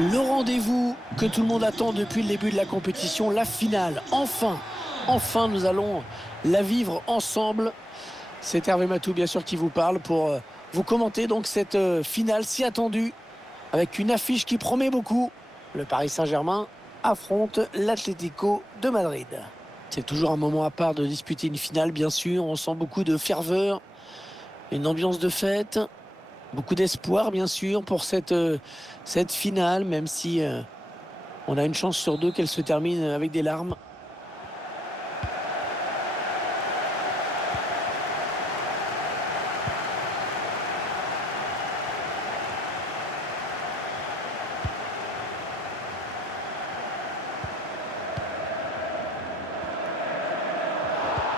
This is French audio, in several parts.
Le rendez-vous que tout le monde attend depuis le début de la compétition, la finale. Enfin, nous allons la vivre ensemble. C'est Hervé Matou, bien sûr, qui vous parle pour vous commenter donc cette finale si attendue avec une affiche qui promet beaucoup. Le Paris Saint-Germain affronte l'Atlético de Madrid. C'est toujours un moment à part de disputer une finale, bien sûr. On sent beaucoup de ferveur, une ambiance de fête. Beaucoup d'espoir, bien sûr, pour cette finale, même si on a une chance sur deux qu'elle se termine avec des larmes.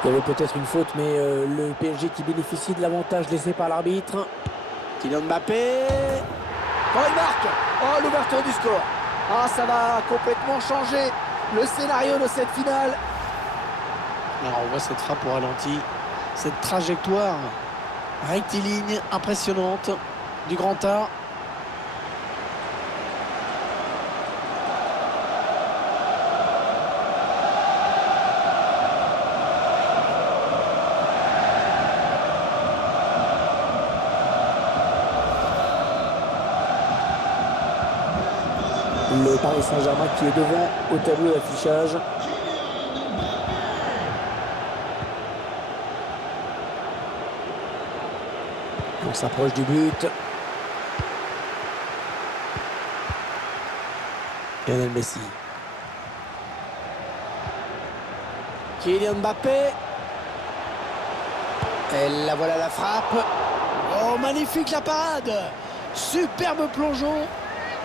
Il y avait peut-être une faute, mais le PSG qui bénéficie de l'avantage laissé par l'arbitre. Kylian Mbappé. Oh, il marque. Oh, l'ouverture du score. Ah, ça va complètement changer le scénario de cette finale. Alors, on voit cette frappe au ralenti. Cette trajectoire rectiligne impressionnante du grand art. Le Paris Saint-Germain qui est devant au tableau d'affichage. On s'approche du but. Lionel Messi. Kylian Mbappé. Et la voilà la frappe. Oh, magnifique la parade. Superbe plongeon.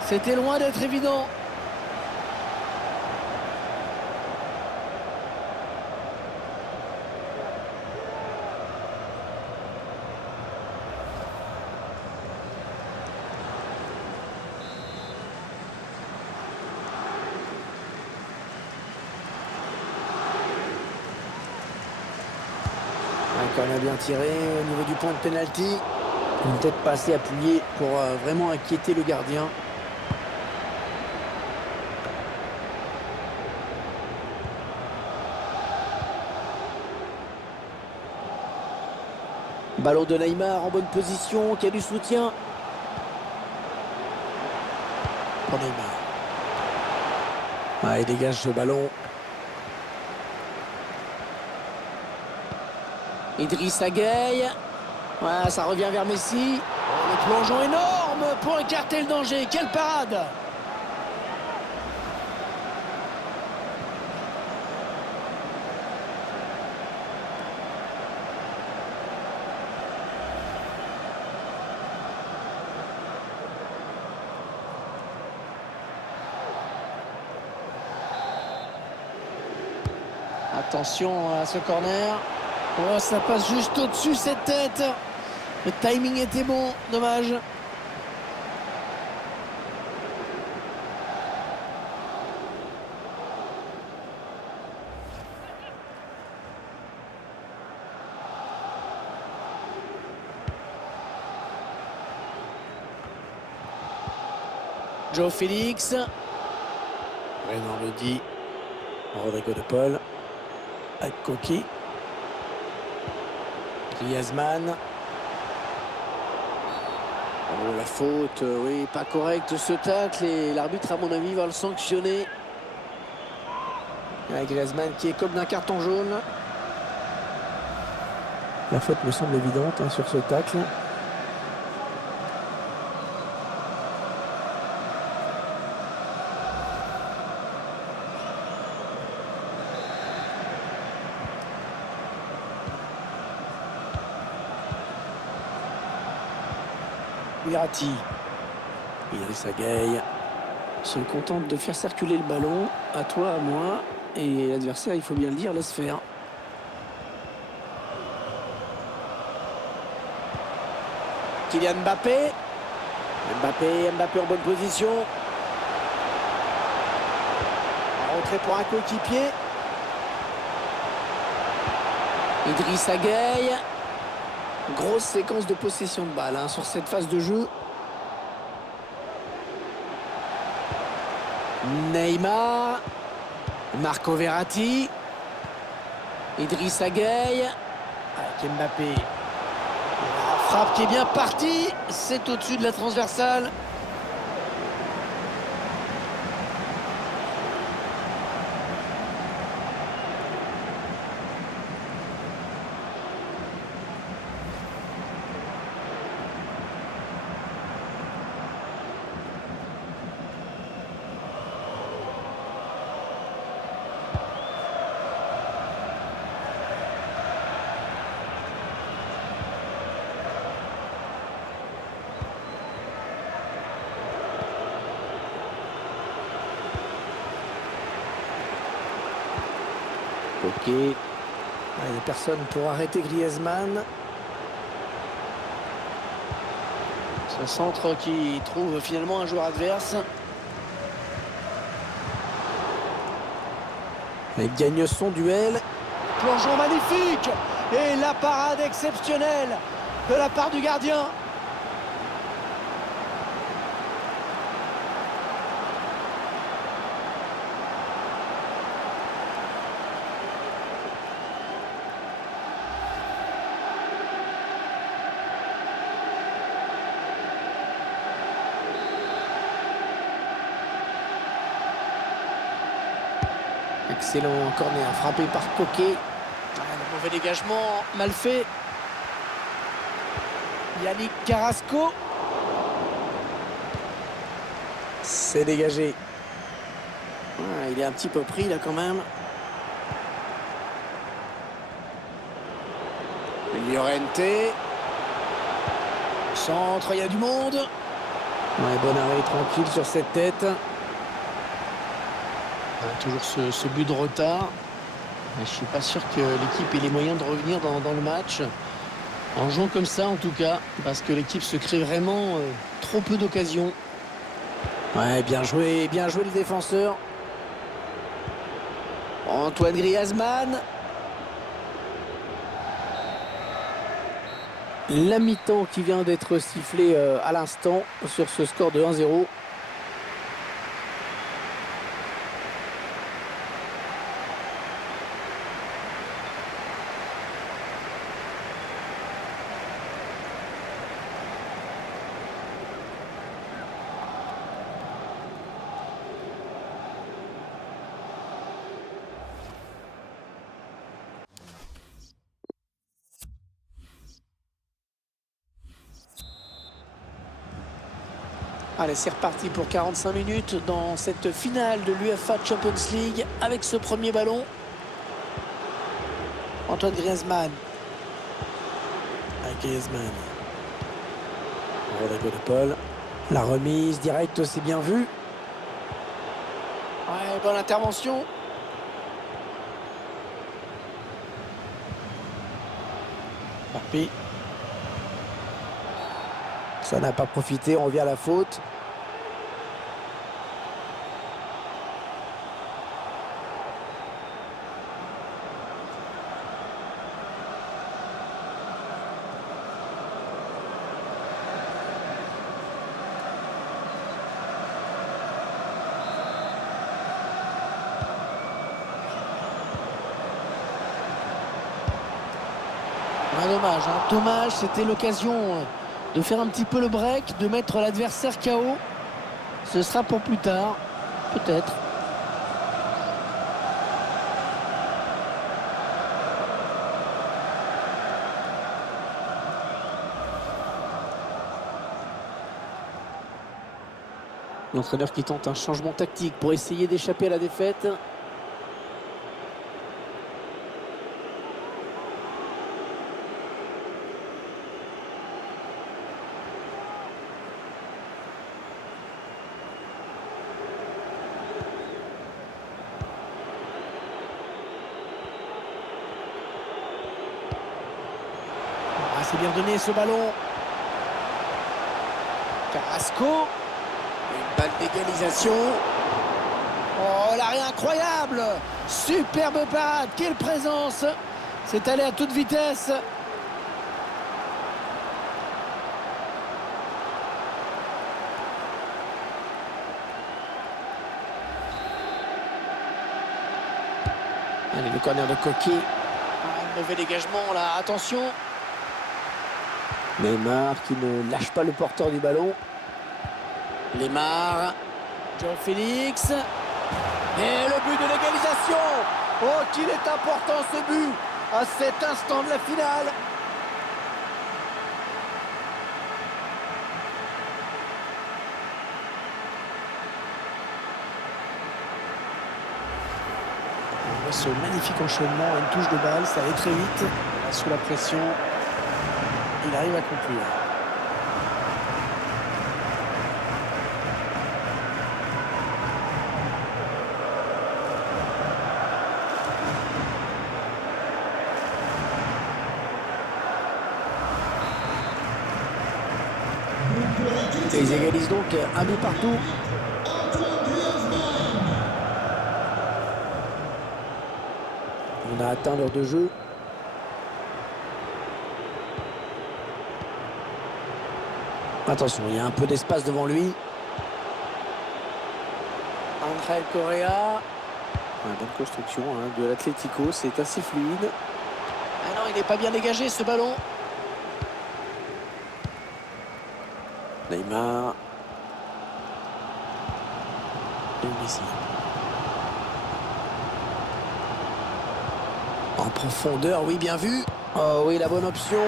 C'était loin d'être évident. Quand on a bien tiré au niveau du point de pénalty. Une tête pas assez appuyée pour vraiment inquiéter le gardien. Ballon de Neymar en bonne position, qui a du soutien. Pour Neymar. Ah, il dégage ce ballon. Idrissa Gueye. Ouais, ça revient vers Messi. Oh, le plongeon énorme pour écarter le danger. Quelle parade! Attention à ce corner. Oh, ça passe juste au-dessus cette tête. Le timing était bon, dommage. Joe Félix. Renan le dit. Rodrigo de Paul. Koki. Griezmann. Oh, la faute, oui, pas correcte ce tacle et l'arbitre, à mon avis, va le sanctionner. Griezmann qui est comme d'un carton jaune. La faute me semble évidente sur ce tacle. Verratti. Idrissa Gueye se contente de faire circuler le ballon. À toi, à moi. Et l'adversaire, il faut bien le dire, laisse faire. Kylian Mbappé. Mbappé en bonne position. En retrait pour un coéquipier. Idrissa Gueye. Grosse séquence de possession de balle sur cette phase de jeu. Neymar. Marco Verratti. Idrissa Gueye. Avec Mbappé. La frappe qui est bien partie. C'est au-dessus de la transversale. Ok. Il n'y a personne pour arrêter Griezmann. Ce centre qui trouve finalement un joueur adverse. Il gagne son duel. Plongeon magnifique. Et la parade exceptionnelle de la part du gardien. Excellent corner frappé par Coquet. Un mauvais dégagement, mal fait. Yannick Carrasco. C'est dégagé. Il est un petit peu pris là quand même. Llorente. Centre, il y a du monde. Ouais, bon arrêt tranquille sur cette tête. Toujours ce but de retard. Je ne suis pas sûr que l'équipe ait les moyens de revenir dans le match. En jouant comme ça en tout cas. Parce que l'équipe se crée vraiment trop peu d'occasions. Ouais, bien joué le défenseur. Antoine Griezmann. La mi-temps qui vient d'être sifflée à l'instant sur ce score de 1-0. Allez, c'est reparti pour 45 minutes dans cette finale de l'UEFA Champions League avec ce premier ballon. Antoine Griezmann. Griezmann. Rodrigo de Paul. La remise directe, c'est bien vu. Ouais, bonne intervention. Mbappé. Ça n'a pas profité, on revient à la faute. Dommage, hein. Dommage, c'était l'occasion de faire un petit peu le break, de mettre l'adversaire KO. Ce sera pour plus tard, peut-être. L'entraîneur qui tente un changement tactique pour essayer d'échapper à la défaite. C'est bien donné ce ballon. Carrasco. Une balle d'égalisation. Oh, l'arrêt incroyable. Superbe parade. Quelle présence. C'est allé à toute vitesse. Allez, le corner de Coquet. Un mauvais dégagement là, attention. Neymar qui ne lâche pas le porteur du ballon. Neymar. João Félix. Et le but de l'égalisation. Oh, qu'il est important ce but à cet instant de la finale. On voit ce magnifique enchaînement, une touche de balle, ça allait très vite. Sous la pression, il arrive à conclure. Et ils égalisent donc un but partout. On a atteint l'heure de jeu. Attention, il y a un peu d'espace devant lui. Angel Correa. Bonne construction de l'Atlético, c'est assez fluide. Ah non, il n'est pas bien dégagé ce ballon. Neymar. Et Messi. En profondeur, oui, bien vu. Oh oui, la bonne option.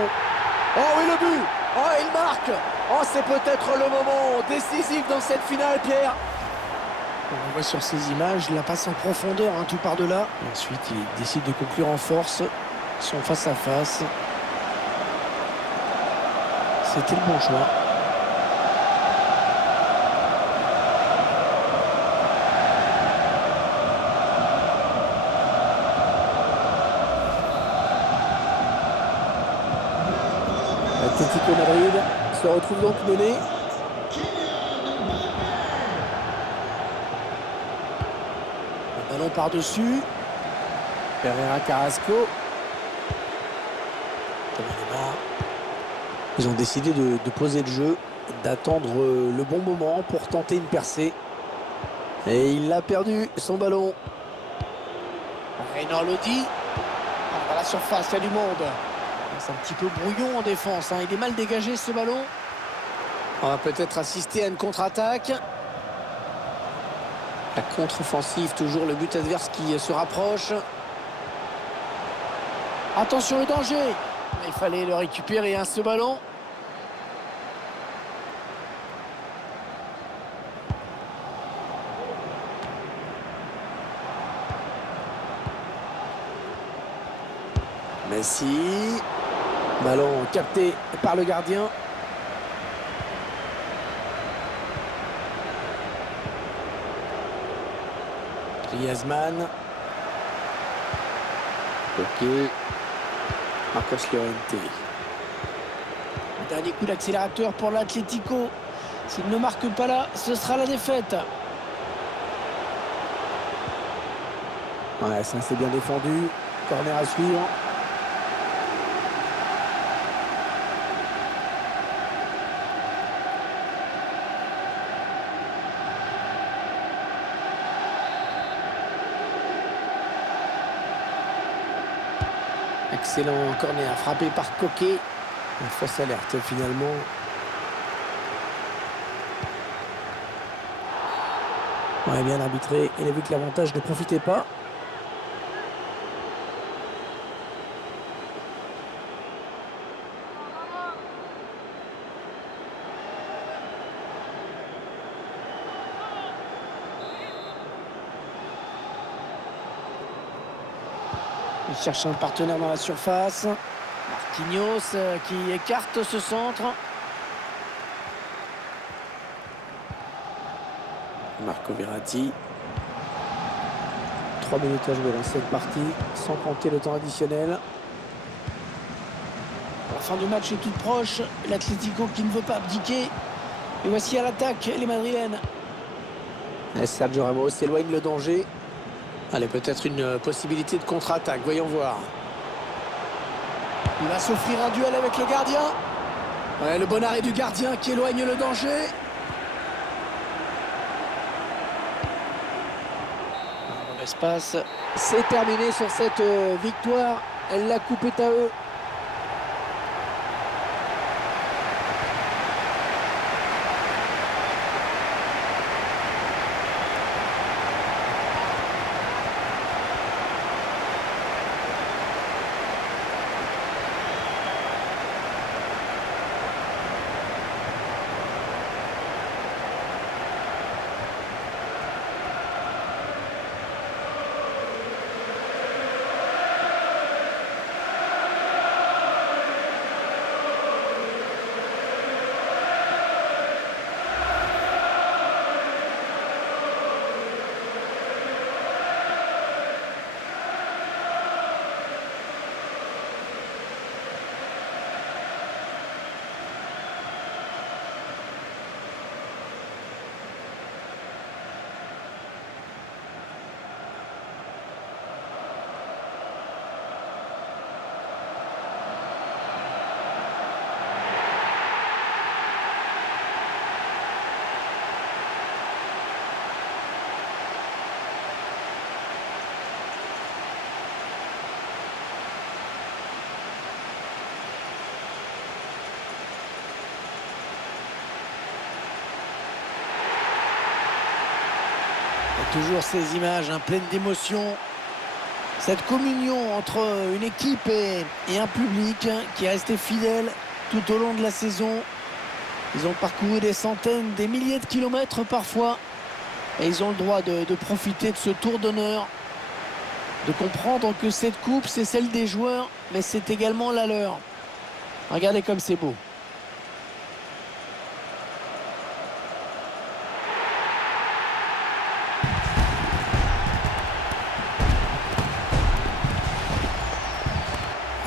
Oh oui, le but. Oh, il marque. Oh, c'est peut-être le moment décisif dans cette finale, Pierre. On voit sur ces images la passe en profondeur, tout par-delà. Ensuite, il décide de conclure en force son face-à-face. C'était le bon choix. Atlético Madrid se retrouve donc mené. Le ballon par-dessus. Pereira Carrasco. Ils ont décidé de poser le jeu, d'attendre le bon moment pour tenter une percée. Et il a perdu son ballon. Reynor Lodi. À la surface, il y a du monde. C'est un petit peu brouillon en défense. Il est mal dégagé ce ballon. On va peut-être assister à une contre-attaque. La contre-offensive, toujours le but adverse qui se rapproche. Attention le danger. Il fallait le récupérer ce ballon. Messi. Ballon capté par le gardien. Griezmann. Ok. Marcos Llorente. Dernier coup d'accélérateur pour l'Atlético. S'il ne marque pas là, ce sera la défaite. Ouais, ça c'est bien défendu. Corner à suivre. Excellent corner frappé par Coquet. Une fausse alerte finalement. Ouais, bien arbitré. Il a vu que l'avantage ne profitait pas. Il cherche un partenaire dans la surface. Marquinhos qui écarte ce centre. Marco Verratti. 3 minutes à jouer dans cette partie, sans compter le temps additionnel. La fin du match est toute proche. L'Atlético qui ne veut pas abdiquer. Et voici à l'attaque les Madrilènes. Et Sergio Ramos éloigne le danger. Allez, peut-être une possibilité de contre-attaque. Voyons voir. Il va s'offrir un duel avec le gardien. Ouais, le bon arrêt du gardien qui éloigne le danger. l'espace. C'est terminé sur cette victoire. La coupe est à eux. Toujours ces images pleines d'émotion. Cette communion entre une équipe et un public qui est resté fidèle tout au long de la saison. Ils ont parcouru des centaines, des milliers de kilomètres parfois. Et ils ont le droit de profiter de ce tour d'honneur. De comprendre que cette coupe, c'est celle des joueurs, mais c'est également la leur. Regardez comme c'est beau.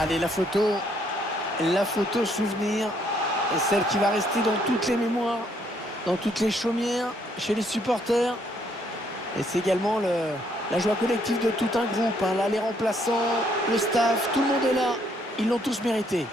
Allez, la photo souvenir, celle qui va rester dans toutes les mémoires, dans toutes les chaumières, chez les supporters. Et c'est également la joie collective de tout un groupe. Là, les remplaçants, le staff, tout le monde est là. Ils l'ont tous mérité.